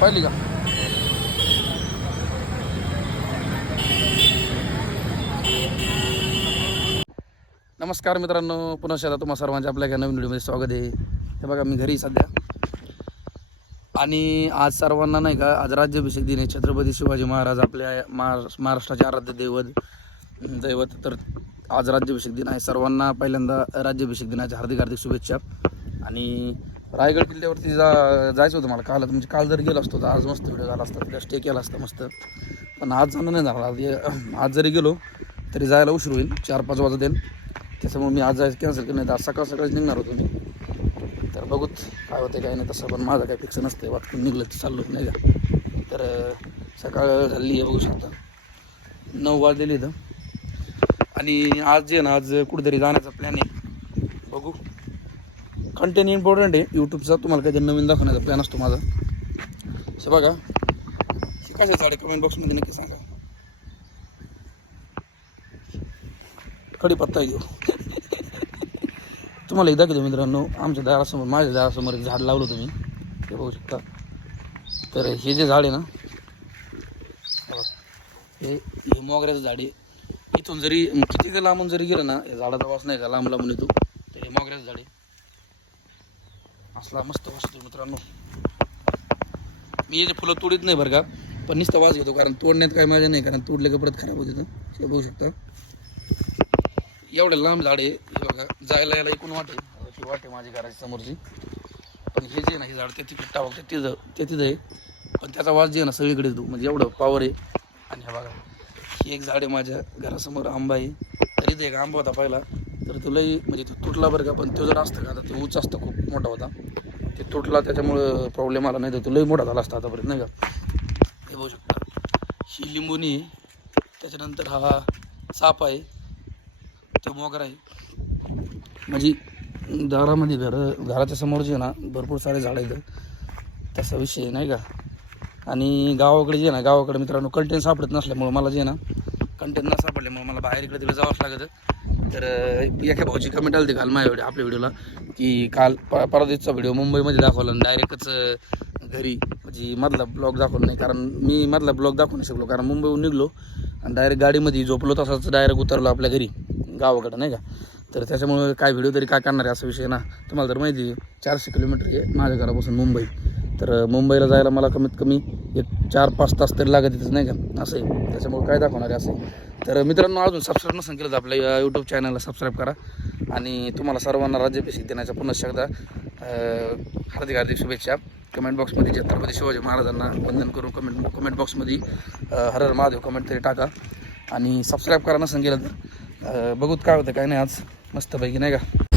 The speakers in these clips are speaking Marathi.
पाहिली का? नमस्कार मित्रांनो पुन्हा शेतात तुम्हाला सर्वांच्या आपल्या एका नवीन व्हिडिओमध्ये स्वागत आहे. हे बघा मी घरी सध्या. आणि आज सर्वांना नाही का आज राज्याभिषेक दिन आहे. छत्रपती शिवाजी महाराज आपल्या महारा महाराष्ट्राचे आराध्य दैवत दैवत. तर आज राज्याभिषेक दिन आहे. सर्वांना पहिल्यांदा राज्याभिषेक दिनाच्या हार्दिक हार्दिक शुभेच्छा. आणि रायगड किल्ल्यावरती जा जायचं होतं मला काल. म्हणजे काल जर गेलो असतो तर आज मस्त व्हिडिओ झाला असता. स्टे केला असता मस्त. पण आज जाणं नाही झालं. आज आज जरी गेलो तरी जायला उशीर होईल. चार पाच वाजता देईल त्याच्यामुळे मी आज जायचं कॅन्सल केलं नाही. तर आज सकाळ सकाळीच निघणार होतो मी. तर बघूत काय होते काय नाही. तसं पण माझं काय फिक्स नसते वाटून निघलं चाललो नाही का? तर सकाळ झाली आहे बघू शकता. नऊ वाजलेली इथं आणि आज जे ना आज कुठेतरी जाण्याचा प्लॅन आहे. बघू. कंटेंट इम्पॉर्टंट आहे. यूट्यूबचा तुम्हाला काहीतरी नवीन दाखवण्याचा प्लॅन असतो माझा. असं बघा. शिकायचं झाडे कमेंट बॉक्समध्ये नक्की सांगा. कडीपत्ता घेऊ तुम्हाला एकदा दाखवतो मित्रांनो. आमच्या दारासमोर माझ्या दारासमोर एक झाड लावलं तुम्ही ते बघू शकता. तर हे जे झाड आहे ना हे हे हे मोगऱ्याचं झाड आहे. इथून जरी किती ते लांबून जरी गेलं ना या झाडाचा वास नाही का? लांब लांबून येतो. तर हे मोगऱ्याचं झाड आहे. असला मस्त वास येतो मित्रांनो. मी फुलं तोडीत नाही बरं का पण नुसतं वास घेतो कारण तोडण्यात काय मजा नाही कारण तोडले का परत खराब होते ते बघू शकता. एवढं लांब झाड आहे बघा जायला यायला एकूण वाटे ही वाटे माझी घराच्या समोरची. पण हे जे ना हे झाड ते तिकडे टावक तिथं ते तिथं आहे. पण त्याचा वास जे ना सगळीकडे येतो म्हणजे एवढं पावर आहे. आणि हे बघा ही एक झाड आहे माझ्या घरासमोर आंबा आहे. तर इथं एक आंबा होता पहिला. तर तो लई म्हणजे तो तुटला बरं का पण तो जर असतं का आता तो उंच असतं खूप मोठा होता. ते तुटला त्याच्यामुळं प्रॉब्लेम आला नाही तर तो लई मोठा झाला असता आतापर्यंत नाही का? हे बघू शकता. ही लिंबूनी आहे त्याच्यानंतर हा साप आहे. तो मोगरा आहे. म्हणजे दारामध्ये घर घराच्या समोर जे ना भरपूर सारे झाडं आहेत. तसा विषय नाही का? आणि गावाकडे जे ना गावाकडे मित्रांनो कंटेंट सापडत नसल्यामुळं मला जे ना कंटेंट न सापडल्यामुळे मला बाहेर इकडे तिकडे जावंच लागतं. तर एका भाऊची कमेंट आली होती काल माझ्या व्हिडिओ आपल्या व्हिडिओला की काल प परदेशचा व्हिडिओ मुंबईमध्ये दाखवला आणि डायरेक्टच घरी म्हणजे मधला ब्लॉग दाखवला नाही कारण मी मधला ब्लॉग दाखवू नाही शकलो कारण मुंबईहून निघलो आणि डायरेक्ट गाडीमध्ये झोपलो तसाच डायरेक्ट उतरलो आपल्या घरी गावाकडं नाही का? तर त्याच्यामुळे काय व्हिडिओ तरी काय करणार आहे असा विषय ना तुम्हाला तर माहिती आहे चारशे किलोमीटर आहे माझ्या घरापासून मुंबई. तर मुंबईला जायला मला कमीत कमी एक चार पाच तास तरी लागतच नाही का? असं आहे. त्याच्यामुळे काय दाखवणार आहे असं आहे. तर मित्रांनो अजून सबस्क्राईब नसेल केलं तर आपल्या यूट्यूब चॅनलला सबस्क्राईब करा. आणि तुम्हाला सर्वांना राज्याभिषेक देण्याच्या पुन्हा एकदा हार्दिक हार्दिक शुभेच्छा. कमेंट बॉक्समध्ये छत्रपती शिवाजी महाराजांना वंदन करून कमेंट कमेंट बॉक्समध्ये हर हर महादेव कमेंट तरी टाका. आणि सबस्क्राईब करा नसेल केलं तर बघूत काय होतं काय नाही आज. मस्तपैकी नाही का?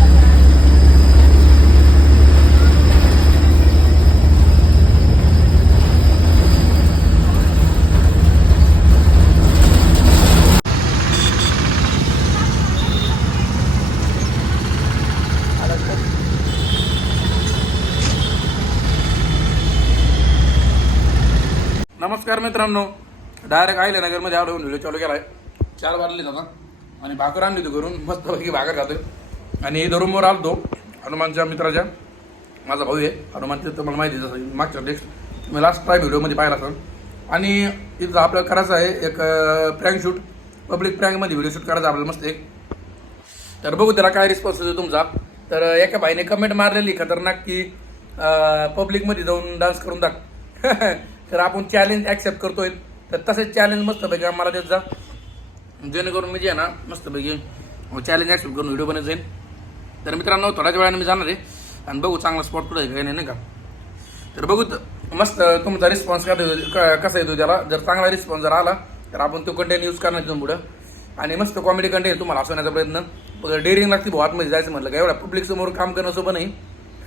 नमस्कार मित्रांनो. डायरेक्ट आहिले नगरमध्ये आलो व्हिडिओ चालू आहे चार वाजले जाता आणि भाकर आणली होती घरून. मस्तपैकी भाकर खातोय. आणि इथं आलतो हनुमानच्या मित्राच्या. माझा भाऊ आहे. हनुमान तुम्हाला माहिती जसं मागच्या नेक्स्ट मी लास्ट टाईम व्हिडिओमध्ये पाहिला असाल. आणि इथं आपल्याला करायचं आहे एक प्रँक शूट पब्लिक प्रँकमध्ये व्हिडिओ शूट करायचा आपल्याला मस्त एक. तर बघू त्याला काय रिस्पॉन्स होतो तुमचा. तर एका भाईने कमेंट मारलेली खतरनाक की पब्लिकमध्ये जाऊन डान्स करून दाख तर आपण चॅलेंज ॲक्सेप्ट करतोय. तर तसेच चॅलेंज मस्तपैकी आम्हाला देत जा. जेणेकरून मी जे आहे ना मस्तपैकी चॅलेंज ॲक्सेप्ट करून व्हिडिओ बनत जाईल तर मित्रांनो थोड्याच वेळाने मी जाणार आहे. आणि बघू चांगला स्पॉट कुठं आहे काही नाही नाही का? तर बघू मस्त तुमचा रिस्पॉन्स काय क- कसा येतो त्याला? जर चांगला रिस्पॉन्स जर आला तर आपण तो कंटेंट यूज करणार तिथून पुढं. आणि मस्त कॉमेडी कंटेंट तुम्हाला हसवण्याचा प्रयत्न? डेअरिंग लागते भाऊ आतमध्ये जायचं म्हटलं का? एवढा पब्लिक समोर काम करणं सोबत नाही.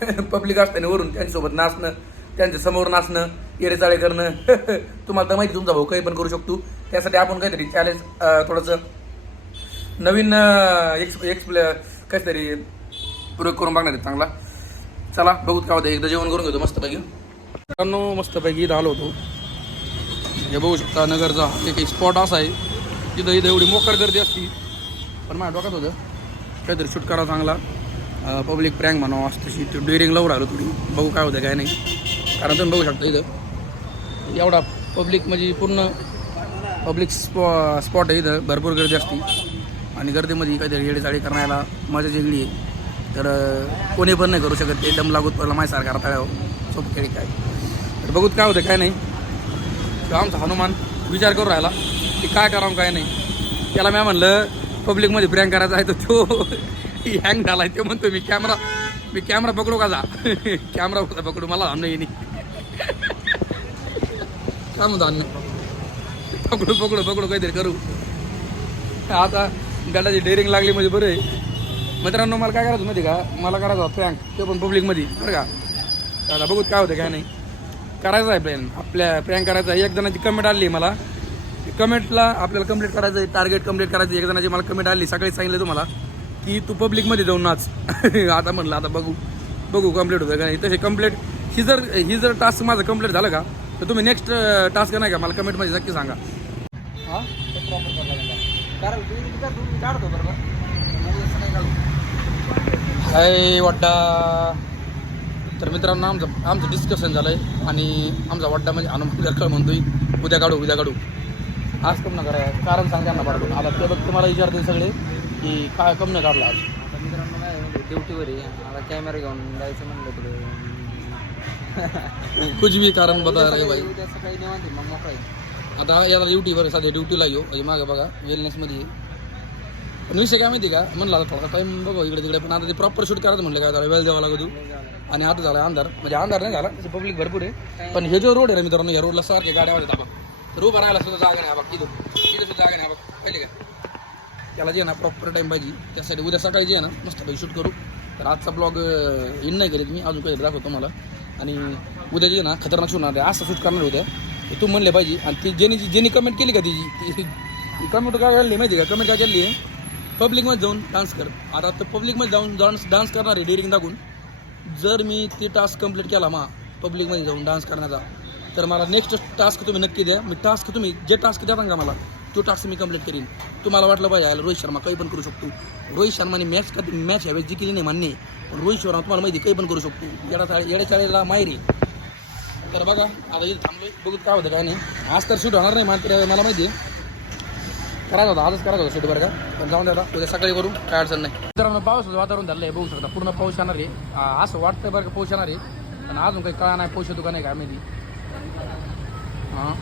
पब्लिक असताना वरून त्यांच्यासोबत नाचणं त्यांच्यासमोर नाचणं येरे चाळे करणं. तुम्हाला तर माहिती तुमचा भाऊ काही पण करू शकतो. त्यासाठी आपण काहीतरी चॅलेंज थोडंसं नवीन एक्स एक्सप्ले काहीतरी प्रयोग करून बघणार आहे चांगला. चला बघू काय होतं एकदा जेवण करून घेतो मस्तपैकी. मित्रांनो मस्तपैकी इथं आलो होतो. हे बघू शकता नगरचा एक एक स्पॉट असा आहे. तिथं इथं एवढी मोकर गर्दी असती. पण माझ्या डोक्यात होतं काहीतरी शूट करा चांगला. पब्लिक प्रँक म्हणावं असं तशी ड्युरिंग लावून राहिलो थोडी. बघू काय होतं काय नाही. कारण तुम्ही बघू शकता इथं. एवढा पब्लिक म्हणजे पूर्ण पब्लिक स्पॉ स्पॉट आहे इथं. भरपूर गर्दी असते. आणि गर्दीमध्ये काहीतरी येडेचाळी करण्याला मजा वेगळी आहे. तर कोणी पण नाही करू शकत. ते दम लागूत पहिला सारखा राहता हो. सोपं खेळी काय. तर बघूत काय होतं काय नाही. आमचा हनुमान विचार करू राहिला की काय करावं काय नाही. त्याला मी म्हणलं पब्लिकमध्ये प्रँक करायचा आहे तर तो हँग झाला आहे तो म्हणतो मी कॅमेरा मी कॅमेरा पकडू का जा? कॅमेरा पकडू मला आणणं नाही काय म्हणतो अन्न पकडू पकडू पकडू काहीतरी करू. आता गटाची डेअरिंग लागली म्हणजे बरं आहे. मित्रांनो मला काय करायचं माहिती का? मला करायचं होतं प्रँक ते पण पब्लिकमध्ये बरं का? आता बघूत काय होतं काय नाही. करायचं आहे प्लॅन आपल्या प्रँक करायचं आहे. एक जणाची कमेंट आली मला. कमेंटला आपल्याला कंप्लीट करायचं आहे. टार्गेट कंप्लीट करायचं आहे. एक जणाची मला कमेंट आली. सकाळी सांगितलं तुम्हाला की तू पब्लिकमध्ये जाऊन नाच. आता म्हणलं आता बघू. बघू कंप्लीट होतं का नाही. तसे कंप्लीट ही जर ही जर टास्क माझं कंप्लीट झालं का तर तुम्ही नेक्स्ट टास्क नाही का? मला कमेंटमध्ये नक्की सांगा. हा? कारण काढतो बरोबर वड्डा. तर मित्रांनो आमचं आमचं डिस्कशन झालं आहे आणि आमचा वड्डा म्हणजे हनुमान म्हणतोय उद्या काढू उद्या काढू. आज कम ना करा कारण सांग त्यांना पाठवून आता ते बघ तुम्हाला विचारते सगळे की काय कम नाही काढला आज. मित्रांनो काय म्हणजे ड्युटीवर आहे. आता कॅमेरा घेऊन जायचं म्हणलं तिकडे कुछ भी कारण बता रे भाई। उद्या सकाळी निवांत आहे, मग मोकळा आहे. आता याला ड्युटीवर सध्या ड्युटीला येऊ म्हणजे मागं बघा वेलनेसमध्ये आहे. पण विषय काय माहिती का? म्हणलं आता थोडासा टाईम बघा इकडे तिकडे पण आता ते प्रॉपर शूट करायचं म्हणलं काय झालं वेळ द्यावा लागतो. आणि आता झाला अंधार. म्हणजे अंधार नाही झाला पब्लिक भरपूर आहे. पण हे जो रोड आहे ना मित्रांनो या रोडला सारखे गाड्या होत्या दाबा तर उभं राहायला सुद्धा जागा नाही बघ इथं इथं सुद्धा जागा नाही बघ पहिले काय त्याला जे आहे ना प्रॉपर टाईम पाहिजे. त्यासाठी उद्या सकाळी जे आहे ना मस्त शूट करू. तर आजचा ब्लॉग इन नाही करीत मी अजून काही दाखवतो मला आणि उद्या जे ना खतरनाक शूट होणार आहे. असं शूट करणार होतं ते तू म्हणले पाहिजे. आणि ती ज्याने ज्यांनी कमेंट केली का तिची? ती कमेंट काय झाली माहिती का? कमेंट काय झाली आहे? पब्लिकमध्ये जाऊन डान्स कर. आता तर पब्लिकमध्ये जाऊन डान्स डान्स करणार आहे डेअरिंग दाखवून. जर मी ते टास्क कंप्लीट केला मा पब्लिकमध्ये जाऊन डान्स करण्याचा तर मला नेक्स्ट टास्क तुम्ही नक्की द्या. मी टास्क तुम्ही जे टास्क द्या सांगा मला? तो टास्क मी कंप्लीट करीन. तुम्हाला वाटलं पाहिजे आयला रोहित शर्मा काही पण करू शकतो. रोहित शर्माने मॅच कधी मॅच ह्यावेळेस जिंकली नाही मान्य. पण रोहित शर्मा तुम्हाला माहिती आहे, काही पण करू शकतो. येडा येड्या चाळीला माहेरी. तर बघा आता येईल थांबलोय. बघू काय होतं काय नाही. आज तर शूट होणार नाही मान मला माहिती आहे. करायचं होतं आजच करायचं होतं शूट बरं का. पण जाऊन द्या उद्या सकाळी करू काय अडचण नाही. मित्रांनो पावसाचं वातावरण झालं आहे बघू शकता. पूर्ण पाऊस येणार आहे. असं वाटतं बरं का पाऊस येणार आहे. पण अजून काही कळा नाही पाऊस येतो का नाही काय माहिती. हां.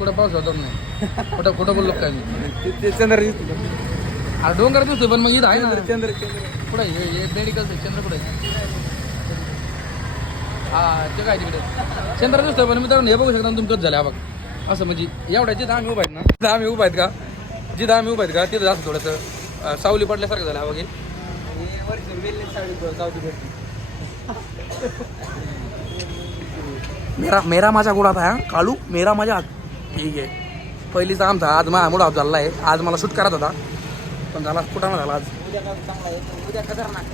कुठं पाऊस होतो नाही. कुठं कुठं बोललो काय मी? ते चंद्र अरे डोंगर दिसतोय पण मग इथं आहे ना. चंद्र कुठं आहे? हे मेडिकलचं चंद्र कुठं आहे? हा ते काय तिकडे? चंद्र दिसतोय पण मित्रांनो हे बघू शकता तुम्ही कसं झालं हा बघ असं म्हणजे एवढ्या जिथं आम्ही उभा आहेत ना जिथं आम्ही उभा आहेत का? जिथं आम्ही उभा आहेत का तिथं जास्त थोडंसं अं, सावली पडल्यासारखं झालं हा. बघे भेटली मेरा मेरा माझा गोळा था काळू मेरा माझा ठीक आहे. पहिलीचा आमचा आज माझा मुडा झाला आहे. आज मला शूट करायचा होता. पण झाला कुठं झाला आज? उद्या काय चांगला आहे. उद्या खतरनाक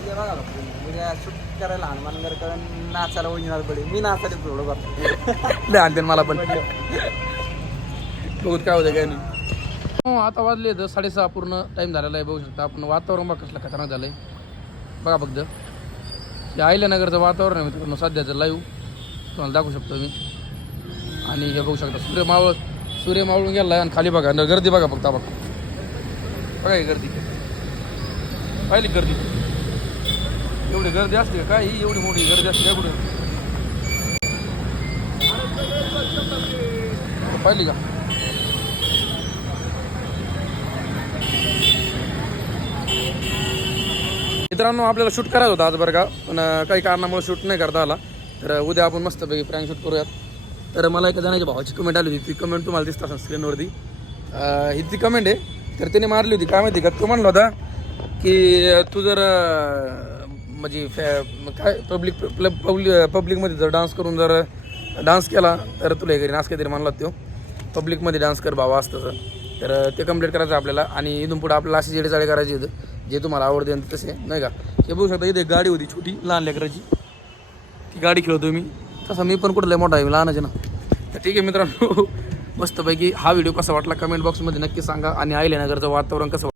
उद्या बघा बघ. उद्या शूट करायला हनुमान कर कारण नाचायला ओळीणार पडे मी नाचायला थोडं करतो लय आणते मला पण. बघत काय होतं काय नाही. हो आता वाजले तर साडेसहा पूर्ण टाईम झालेला आहे. बघू शकता आपण. वातावरण बघा कसलं खतरनाक झालं आहे बघा फक्त. हे अहिल्यानगरचं वातावरण आहे मित्रांनो. सध्याचं लाईव्ह तुम्हाला दाखवू शकतो मी. आणि हे बघू शकता सूर्य मावळ सूर्य मावळून गेला आहे आणि खाली बघा आणि गर्दी बघा फक्त बघा बघा ही गर्दी. पाहिली गर्दी? एवढी गर्दी असते काय ही एवढी मोठी गर्दी असते काय कुठे? पाहिली का? मित्रांनो आपल्याला शूट करायचं होतं आज बरं का. पण काही कारणामुळे शूट नाही करता आला. तर उद्या आपण मस्तपैकी प्रँक शूट करूयात. तर मला एका जणाच्या भावाची कमेंट आली होती. ती कमेंट तुम्हाला दिसत असेल स्क्रीनवरती ही ती कमेंट आहे तर त्याने मारली होती. काय माहिती का? तो म्हणला होता की तू जर म्हणजे फॅ- काय पब्लिक पब्लिक पब्लिकमध्ये जर डान्स करून जर डान्स केला तर तुला हे घरी नाच काहीतरी म्हणला तो. पब्लिकमध्ये डान्स कर भावा असतं सर तर ते कंप्लीट करायचं आपल्याला. आणि इथून पुढे आपल्याला अशी जेडेचाळे करायची आहेत जे तुम्हाला आवडते तसे. नाही का? हे बघू शकता इथे एक गाडी होती छोटी लहान लेकराची. ती गाडी खेळतो मी. तसं मी पण कुठं लय मोठा आहे मी लहानच आहे ना. तर ठीक आहे मित्रांनो मस्तपैकी हा व्हिडिओ कसा वाटला कमेंट बॉक्समध्ये नक्की सांगा. आणि आईल्यानगरचं वातावरण कसं